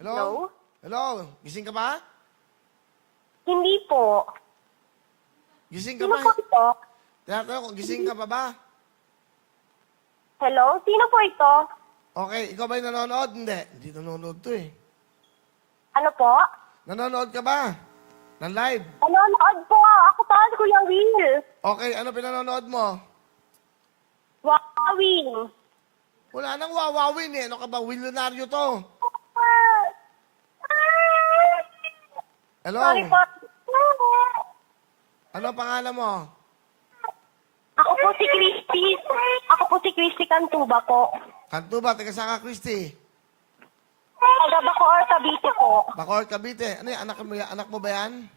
Hello? Hello? Hello? Gising ka ba? Hindi po. Gising ka Sino ba? po ito? Tinatanong kung gising ka pa ba? Hello? Sino po ito? Okay, ikaw ba'y nanonood? Hindi. Hindi nanonood to eh. Ano po? Nanonood ka ba? Ng live? Nanonood po. Ako pa, si Kuya Will. Okay, ano pinanonood mo? Wawing. Wala nang wawawin eh. Ano ka ba? Willonaryo to. Hello? Sorry po. Ano pangalan mo? Ako po si Christy. Ako po si Christy Cantuba po. Kanto ba? Taga saan ka, Christy? Taga Bacoor, Cavite po. Bacoor, Cavite. Ano yan? Anak mo ba yan?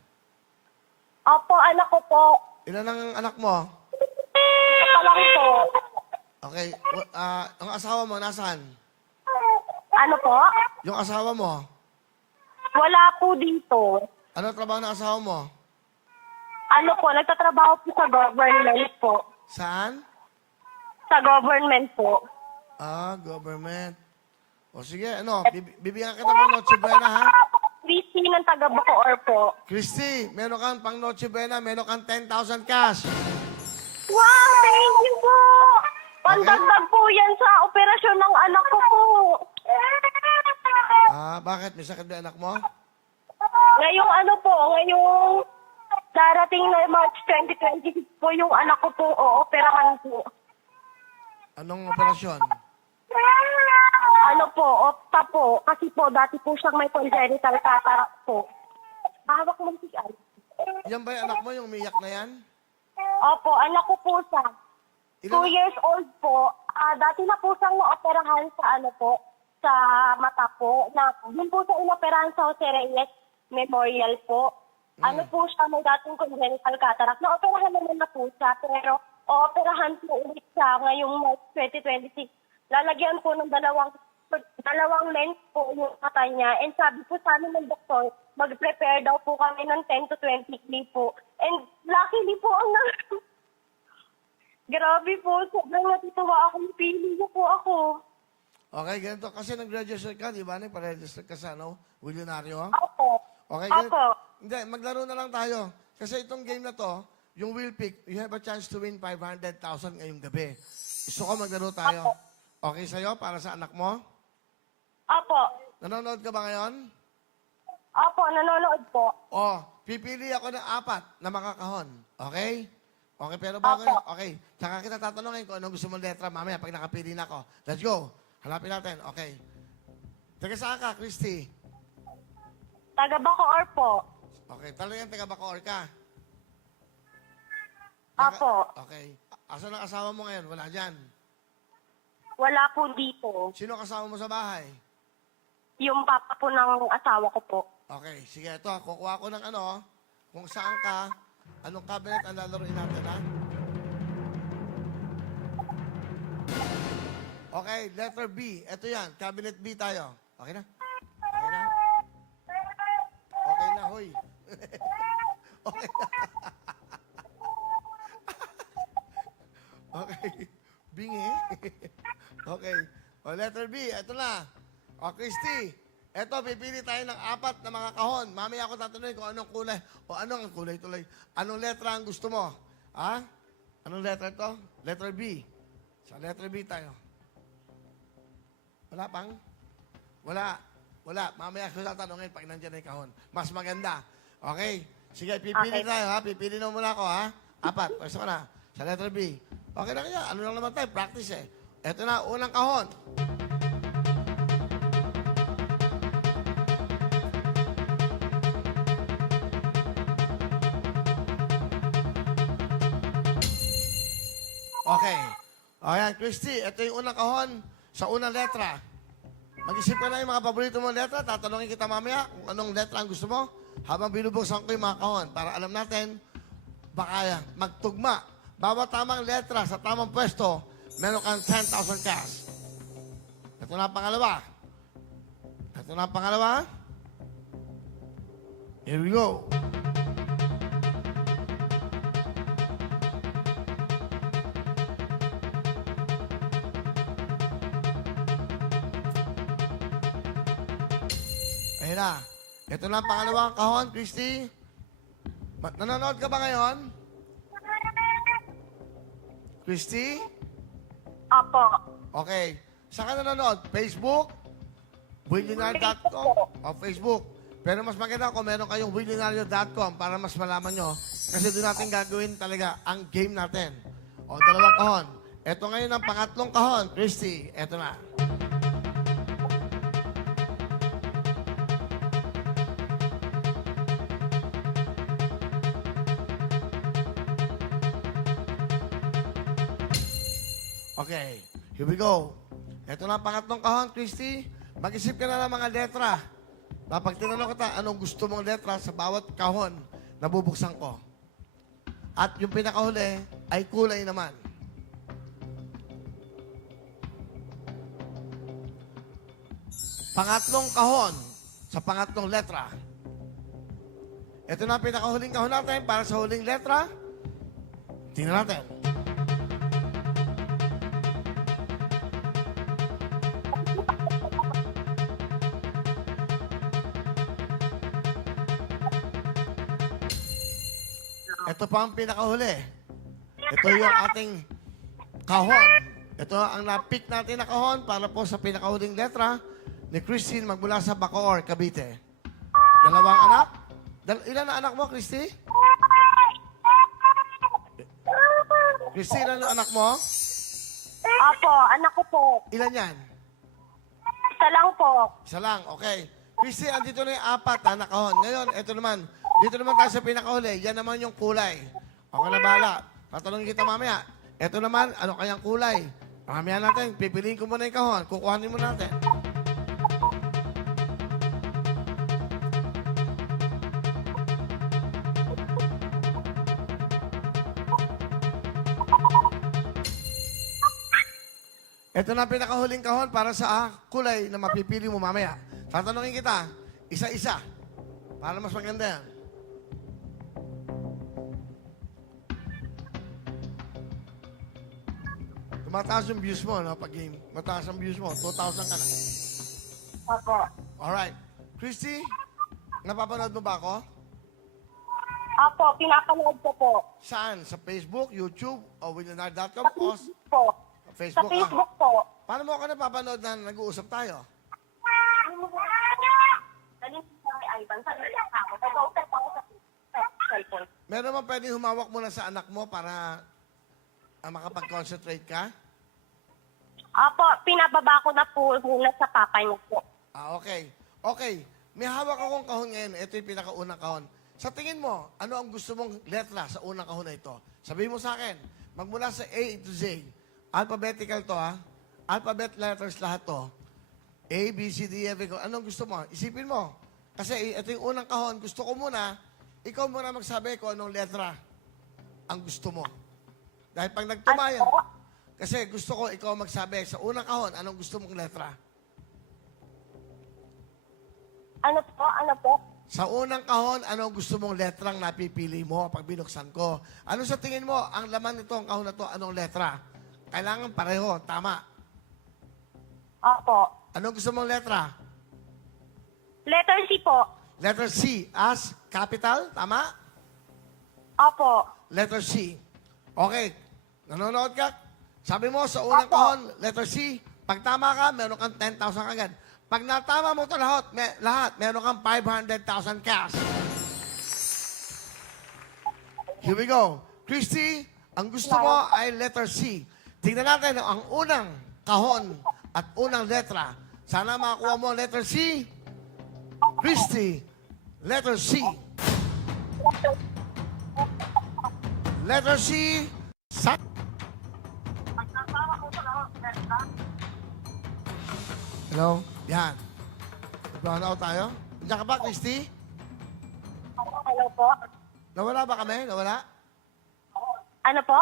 Opo, anak ko po. Ilan ang anak mo? Ako lang po. Okay. Ang asawa mo, nasaan? Ano po? Yung asawa mo? Wala po dito. Ano trabaho ng asawa mo? Ano po, nagtatrabaho po sa government po. Saan? Sa government po. Government. O sige, ano, bibigyan kita ng Noche Buena, ha? Christy ng taga Bacoor po. Christy, meron kang pang Noche Buena, meron kang 10,000 cash. Wow! Thank you po! Pandagdag po yan sa operasyon ng anak ko po. Bakit? May sakit ba anak mo? Ngayong ano po, ngayong darating na March 2026 po yung anak ko po, operahan po. Anong operasyon? Ano po, opta po. Kasi po, dati po siyang may congenital cataract po. Hawak mo si Al. Yan ba yung anak mo, yung umiyak na yan? Opo, anak ko po siya. 2 Ilan, years old po. Dati na po siyang naoperahan sa ano po, sa mata po. Doon po sa inoperahan sa Jose Reyes Memorial po. Ano po siya, may dating congenital cataract. Naoperahan naman na po siya, pero ooperahan po ulit siya ngayong March 2026. Lalagyan po ng dalawang lens po yung mata niya. And sabi po sa amin ng doktor, mag-prepare daw po kami ng 10 to 20 clip po. And luckily po, grabe po, sobrang natutuwa ako. Pili niyo po ako. okay, ganito. Kasi nag-register ka, di ba? Nagpa-register ka sa, Willonaryo? Opo. Okay, Opo. ganito. Hindi, maglaro na lang tayo. Kasi itong game na to, yung Will Pick, you have a chance to win 500,000 ngayong gabi. Gusto ko maglaro tayo. Okay sa'yo, para sa anak mo? Opo. Nanonood ka ba ngayon? Opo, nanonood po. Pipili ako ng 4 na makakahon. Okay? Okay, pero bago yun. Okay. Tsaka kita tatanungin kung anong gusto mong letra mamaya pag nakapili na ako. Let's go. Hanapin natin. Okay. Taga saan ka, Christy? Taga Bacoor po. Okay. Talagang taga Bacoor ka? Opo. Okay. Asan ang asawa mo ngayon? Wala dyan. Wala po dito. Sino kasama mo sa bahay? Yung papa po ng asawa ko po. Okay. Sige, ito. Kukuha ko ng kung saan ka, anong cabinet ang lalaroin natin, ha? Okay, letter B. Ito yan. Cabinet B tayo. Okay na? Okay na? Okay na, hoy. Okay na. Okay. Bingi. Okay. Letter B. Ito na. Christy. Ito, pipili tayo ng 4 na mga kahon. Mamaya ako tatanungin kung anong kulay. O anong kulay tuloy. Anong letra ang gusto mo? Ha? Anong letter ito? Letter B. Sa letter B tayo. Wala pang? Wala. Wala. Mamaya ako tatanungin pag nandiyan na yung kahon. Mas maganda. Okay? Sige, pipili tayo, ha? Pipili na muna ako, ha? 4. Pwesto ko na. Sa letter B. Okay na kaya. Ano lang naman tayo? Practice, eh. Ito na, unang kahon. Okay. Ayan, Christy, ito yung unang kahon sa unang letra. Mag-isip ka na yung mga paborito mong letra. Tatanungin kita mamaya kung anong letra ang gusto mo habang binubuksan ko yung mga kahon para alam natin baka magtugma. Bawat tamang letra sa tamang pwesto, meron kang 10,000 cash. Ito na ang pangalawa. Ito na ang pangalawa. Here we go. Ayun na. Ito na ang pangalawang kahon, Christy. Nanonood ka ba ngayon? Christy? Opo. Okay. Saan ka nanonood? Facebook? Willionaire.com? O Facebook? Pero mas maganda kung meron kayong willionaire.com para mas malaman nyo. Kasi doon natin gagawin talaga ang game natin. O, dalawang kahon. Ito ngayon ang pangatlong kahon, Christy. Ito na. Okay, here we go. Ito na ang pangatlong kahon, Christy. Mag-isip ka na ng mga letra. Kapag tinanong kita, anong gusto mong letra sa bawat kahon na bubuksan ko? At yung pinakahuli ay kulay naman. Pangatlong kahon sa pangatlong letra. Ito na ang pinakahuling kahon natin para sa huling letra. Tingnan natin. Ito pa ang pinakahuli. Ito yung ating kahon. Ito ang na-pick natin na kahon para po sa pinakahuling letra ni Christine magmula sa Bacoor, Cavite. Dalawang anak. Ilan na anak mo, Christy? Christy, ilan ang anak mo? Opo, anak ko po. Ilan yan? Isa lang po. Isa lang, okay. Christy, andito na yung apat na kahon. Ngayon, ito naman. Dito naman tayo sa pinakahuli. Yan naman yung kulay. Ako na bahala. Tatanungin kita mamaya. Ito naman, ano kayang kulay? Mamaya natin, pipiliin ko muna yung kahon. Kukuhanin mo natin. Ito na ang pinakahuling kahon para sa kulay na mapipili mo mamaya. Tatanungin kita, isa-isa. Para mas maganda yan. Tumataas yung views mo, no? Pag mataas ang views mo, 2,000 ka na. Opo. Alright. Christy, napapanood mo ba ako? Opo, pinapanood ko po. Saan? Sa Facebook, YouTube, o willionaire.com? Sa O Facebook po. Sa Facebook, Facebook po. Paano mo ako napapanood na nag-uusap tayo? Meron mo pwedeng humawak muna sa anak mo para makapag-concentrate ka? Opo, pinababa ko na po muna sa papa niyo po. Okay. Okay. May hawak akong kahon ngayon. Ito yung pinakaunang kahon. Sa tingin mo, ano ang gusto mong letra sa unang kahon na ito? Sabihin mo sa akin, magmula sa A to Z. Alphabetical to, ha? Alphabet letters lahat to. A, B, C, D, F, G. Anong gusto mo? Isipin mo. Kasi ito yung unang kahon. Gusto ko muna, ikaw muna magsabi kung anong letra ang gusto mo. Dahil pag nagtumayan, Ano po? kasi gusto ko ikaw magsabi sa unang kahon, anong gusto mong letra? Ano po? Ano po? Sa unang kahon, anong gusto mong letrang napipili mo pag binuksan ko? Ano sa tingin mo, ang laman nito, ang kahon na to, anong letra? Kailangan pareho, tama. Opo. Anong gusto mong letra? Letter C po. Letter C, as capital, tama? Opo. Letter C. Okay, nanonood ka? Sabi mo, sa unang Apo. kahon, letter C, pag tama ka, meron kang 10,000 agad. Pag natama mo ito lahat, meron kang 500,000 cash. Here we go. Christy, ang gusto mo ay letter C. Tingnan natin ang unang kahon at unang letra. Sana makakuha mo letter C. Christy, letter C. Letter C. Hello? Yan. Nag-brown out tayo? Nandiyan ka ba, Christy? Hello po. Nawala ba kami? Nawala? Ano po?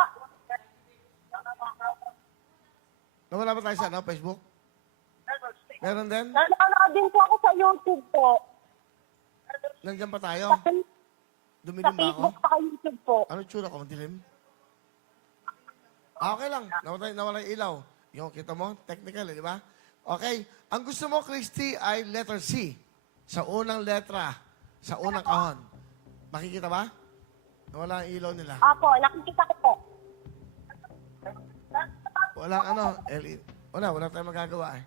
Nawala ba tayo sa Facebook? Meron din? Nanonood din po ako sa YouTube po. Nandiyan pa tayo? Sa Dumilim ba ako? Facebook pa YouTube po. Ano tsura ko? Madilim? Okay lang. Nawala yung ilaw. Yung kita mo, technical, di ba? Okay. Ang gusto mo, Christy, ay letter C. sa unang letra, sa unang kahon. Makikita ba? Wala ang ilaw nila. Opo, nakikita ko po. Walang ano, wala tayong magagawa eh.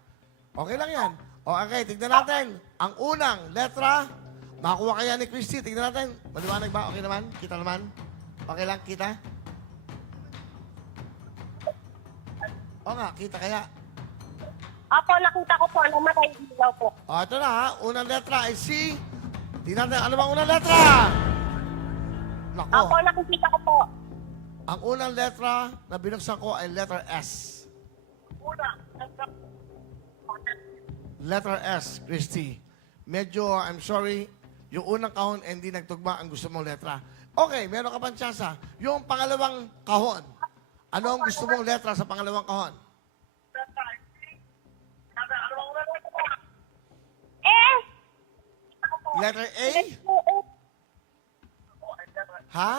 Okay lang yan. O okay, tignan natin. Ang unang letra, makakuha kaya ni Christy. Tignan natin. Maliwanag ba? Okay naman? Kita naman? Okay lang, kita? O nga, kita kaya? Opo, nakita ko po. Namatay yung ilaw po. O, ito na ha. Unang letra ay C. Tignan natin. Ano bang unang letra? Nako. Opo, nakikita ko po. Ang unang letra na binuksan ko ay letter S. Letter S, Christy. Medyo, I'm sorry, yung unang kahon hindi nagtugma ang gusto mong letra. Okay, meron ka pang tsansa. Yung pangalawang kahon, ano ang gusto mong letra sa pangalawang kahon? Eh! Letter A? Ha?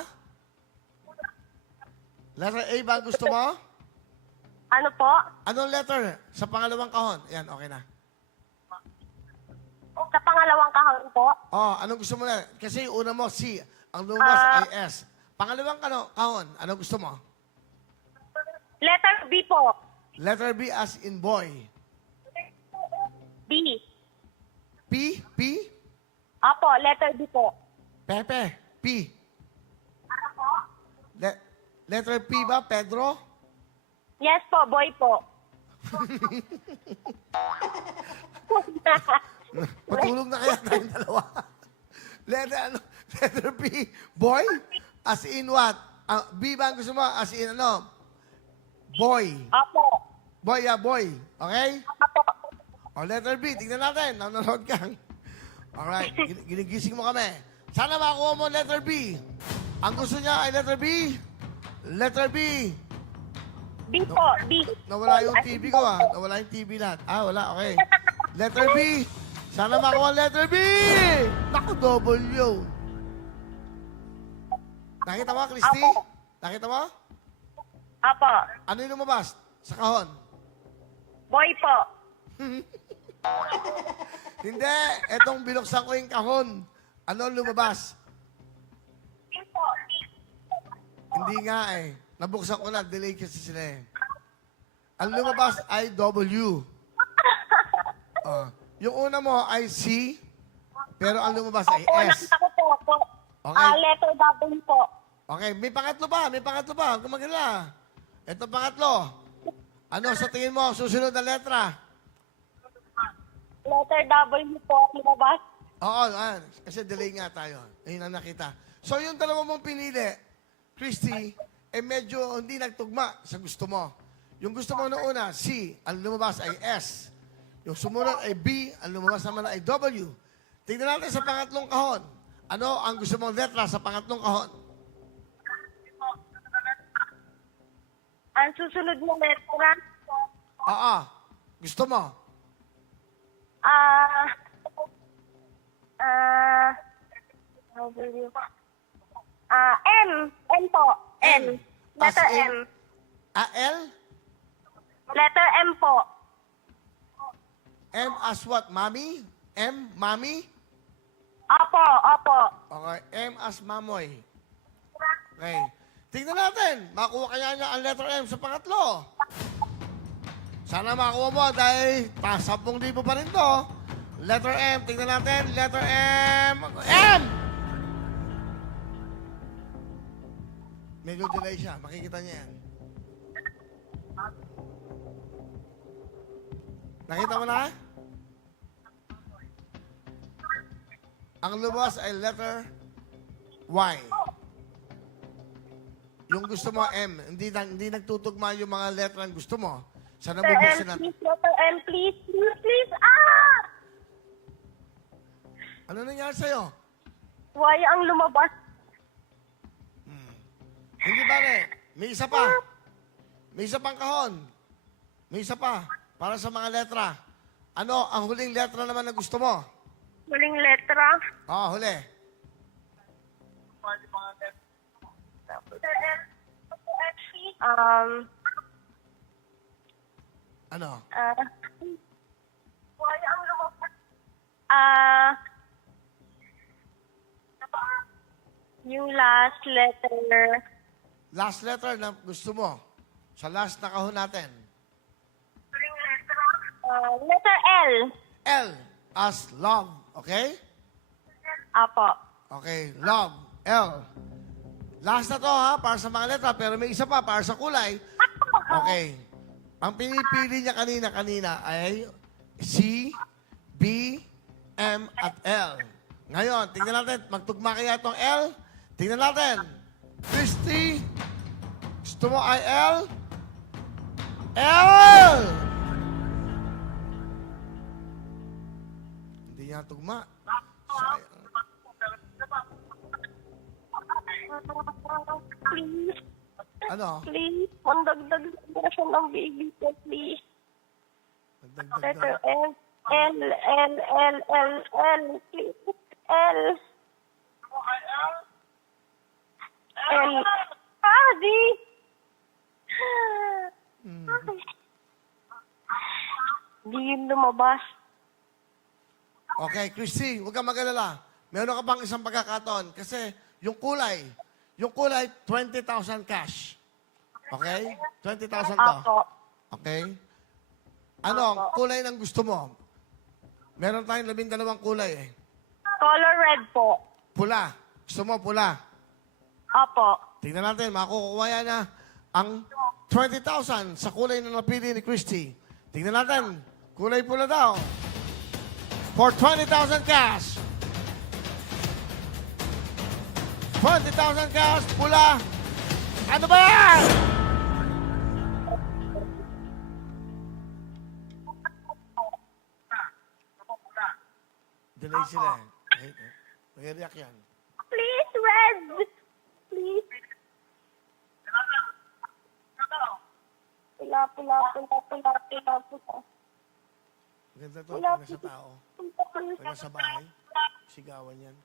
Letter A ba ang gusto mo? Ano po? Anong letter sa pangalawang kahon? Yan, okay na. Sa pangalawang kahon po? Oh, anong gusto mo na? Kasi yung una mo, C. Ang lumabas ay S. Pangalawang kahon, anong gusto mo? Letter B po. Letter B as in boy. B. P? P? Opo, letter B po. Pepe. P. Ano po? Letter P ba? Pedro? Yes po, boy po. Matulog na kaya tayong dalawa. Letter P. Boy? As in what? B ba ang gusto mo? As in ano? Boy. Opo. Boy, boy. Okay? Opo. O, letter B. Tingnan natin. Nanonood ka. Alright. Ginigising mo kami. Sana makakuha mo letter B. Ang gusto niya ay letter B. Letter B. B po, B. Nawala yung TV ko Nawala yung TV lahat. Wala. Okay. Letter B. Sana makuha letter B. Naku, W. Nakita mo, Christy? Apo. Nakita mo? Opo. Ano yung lumabas sa kahon? Boy po. Hindi. Etong binuksan ko yung kahon. Ano ang lumabas? B po, B. Hindi nga eh. Nabuksan ko na. Delay kasi sila eh. Ang lumabas ay W. Yung una mo ay C, pero ang lumabas ay Opo, S. nakita ko po. Okay. Letter W po. Okay, may pangatlo pa. Huwag kang mag-alala. Ito pangatlo. Ano sa tingin mo ang susunod na letra? Letter W po, lumabas. Oo, kasi delay nga tayo. Ayun ang nakita. So yung dalawa mong pinili, Christy, medyo hindi nagtugma sa gusto mo. Yung gusto mo na una, C, ang lumabas ay S. Yung sumunod ay B, ang lumabas naman ay W. Tingnan natin sa pangatlong kahon. Ano ang gusto mong letra sa pangatlong kahon? Ang susunod na letra, Gusto mo? W. M. M po. M. Letter As in- M. L? Letter M po. M as what? Mommy? M? Mommy? Opo, opo. Okay. M as mamoy. Okay. Tingnan natin. Makuha kaya niya ang letter M sa pangatlo. Sana makuha mo dahil 10,000 pa rin to. Letter M. Tingnan natin. Letter M. M! Medyo delay siya. Makikita niya yan. Nakita mo na? Ang lumabas ay letter Y. Yung gusto mo, M. Hindi nagtutugma yung mga letra ang gusto mo. Sana Letter bubuksan M, natin. please. Letter M, please. Please, please. Ano nangyari sa'yo? Y ang lumabas. Hindi ba, may isa pa. May isa pang kahon. May isa pa. Para sa mga letra. Ano ang huling letra naman na gusto mo? Huling letra. Huli. Letter M, please. Ano? Y ang lumabas. Yung last letter. Last letter na gusto mo. Sa last na kahon natin. Letter L. L as love. Okay? Apo. Okay, love. L. Last na to ha, para sa mga letra, pero may isa pa para sa kulay. Okay. Ang pinipili niya kanina ay C, B, M, at L. Ngayon, tingnan natin, magtugma kaya itong L. Tingnan natin. Christy, gusto mo ay L? L! Hindi niya tugma. Sayang. Please, Ano? please. Mandagdag na siya ng baby ko, please. Letter Nagdagdag. L. L. Please. L. L. D. Di yun lumabas. Okay, Christy, huwag kang mag-alala. Meron ka pang isang pagkakataon kasi yung kulay, 20,000 cash. Okay? 20,000 to. Apo. Okay? Ano ang kulay ng gusto mo? Meron tayong 12 kulay eh. Color red po. Pula. Gusto mo pula. Apo. Tingnan natin, makukuha yan na ang 20,000 sa kulay na napili ni Christy. Tingnan natin, kulay pula daw. For 20,000 cash. 20,000 cash, pula. Ano ba yan? Delay sila eh. Nag-react yan. Please, red. Please. Pula. Ganda to, pag nasa tao. Pag nasa bahay, sigawan yan.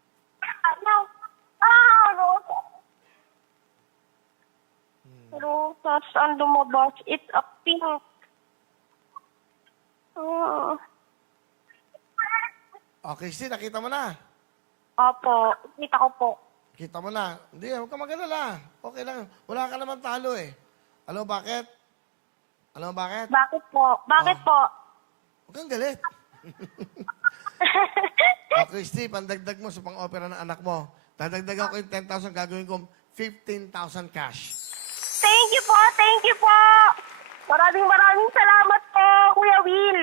Rosa. Rosas ang lumabas. It's a pink. Okay, Christy, nakita mo na. Opo. Kita ko po. Kita mo na. Hindi, huwag ka mag-alala. Okay lang. Wala ka naman talo eh. Alam mo bakit? Alam mo bakit? Bakit po? Bakit po? Huwag kang galit. Christy, pandagdag mo sa pang-opera ng anak mo. Dadagdagan ko yung 10,000, gagawin ko 15,000 cash. Thank you po. Thank you po. Maraming salamat po, Kuya Will.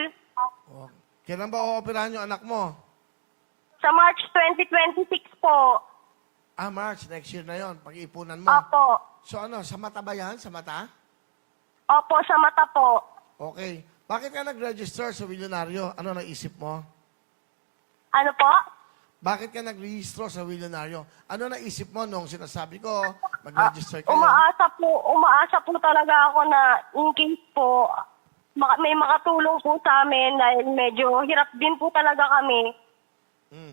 Oh. Kailan ba o-operahan yung anak mo? Sa March 2026 po. March, next year na yon, pag-iipunan mo. Opo. So ano, sa mata ba yan? Sa mata? Opo, sa mata po. Okay. Bakit ka nag-register sa Milyonaryo? Ano naisip mo? Ano po? Bakit ka nag-rehistro sa Milyonaryo? Ano naisip mo nung sinasabi ko, mag-register kayo? Umaasa po talaga ako na in case po may makatulong po sa amin dahil medyo hirap din po talaga kami.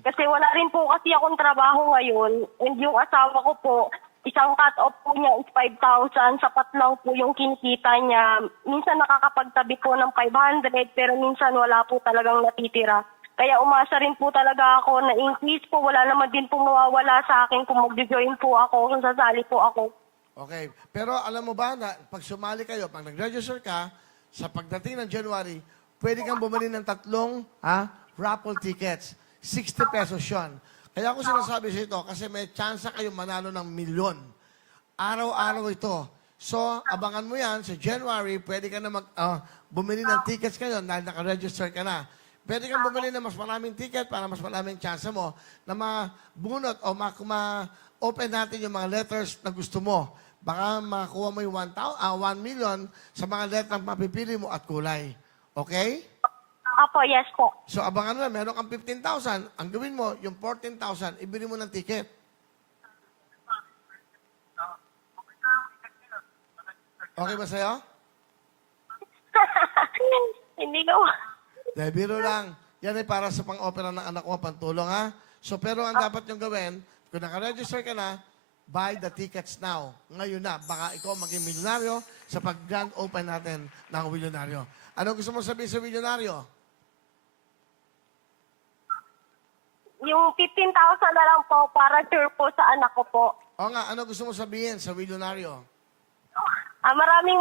Kasi wala rin po kasi akong trabaho ngayon and yung asawa ko po, isang cut-off po niya is 5,000. Sapat lang po yung kinikita niya. Minsan nakakapagtabi po ng 500 pero minsan wala po talagang natitira. Kaya umasa rin po talaga ako na in case po wala naman din po mawawala sa akin kung mag-join po ako, kung sasali po ako. Okay. Pero alam mo ba na pag sumali kayo, pag nag-register ka, sa pagdating ng January, pwede kang bumili ng 3 raffle tickets. 60 pesos yun. Kaya ako sinasabi sa ito kasi may chance kayo manalo ng 1,000,000. Araw-araw ito. So, abangan mo yan. Sa January, pwede ka na bumili ng tickets kayo dahil naka-register ka na. Pwede kang bumili ng mas maraming ticket para mas maraming chance mo na mabunot o ma-open natin yung mga letters na gusto mo. Baka makakuha mo yung 1,000,000 sa mga letters na mapipili mo at kulay. Okay? Apo, yes po. So, abangan mo na, meron kang 15,000. Ang gawin mo, yung 14,000, ibili mo ng ticket. Okay ba sa'yo? Hindi ko. Dahil biro lang. Yan ay para sa pang-opera ng anak mo, pantulong ha. So, pero ang dapat nyo gawin, kung naka-register ka na, buy the tickets now. Ngayon na, baka ikaw maging milyonaryo sa pag-grand open natin ng milyonaryo. Ano gusto mo sabihin sa milyonaryo? Yung 15,000 na lang po para sure po sa anak ko po. O nga, ano gusto mo sabihin sa Willionario? Maraming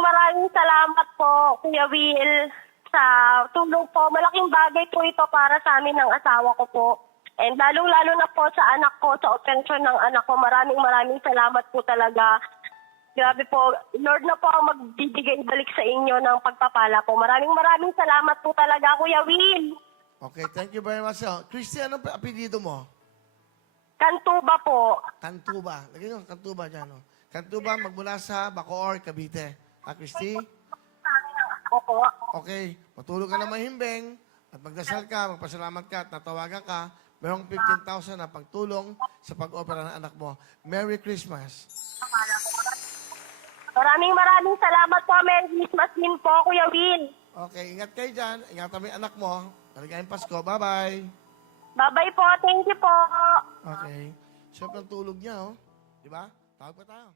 salamat po, Kuya Will, sa tulong po. Malaking bagay po ito para sa amin ng asawa ko po. And lalong-lalo na po sa anak ko, sa operasyon ng anak ko. Maraming salamat po talaga. Grabe po, Lord na po ang magbibigay balik sa inyo ng pagpapala po. Maraming salamat po talaga, Kuya Will. Okay, thank you very much. Christy, anong apelido mo? Kantuba po. Cantuba. Lagyan nyo, Cantuba dyan. No? Cantuba, magmula sa Bacoor, Cavite. Christy? Opo. Okay, matulog ka na mahimbing at magdasal ka, magpasalamat ka at natawagan ka. Mayroong 15,000 na pagtulong sa pag-opera ng anak mo. Merry Christmas. Maraming salamat po. Merry Christmas din po, Kuya Will. Okay, ingat kayo dyan. Ingatan mo yung anak mo. Maligayang Pasko. Bye-bye. Bye-bye po. Thank you po. Okay. Siyempre ang tulog niya, oh. Di ba? Tawag pa tayo.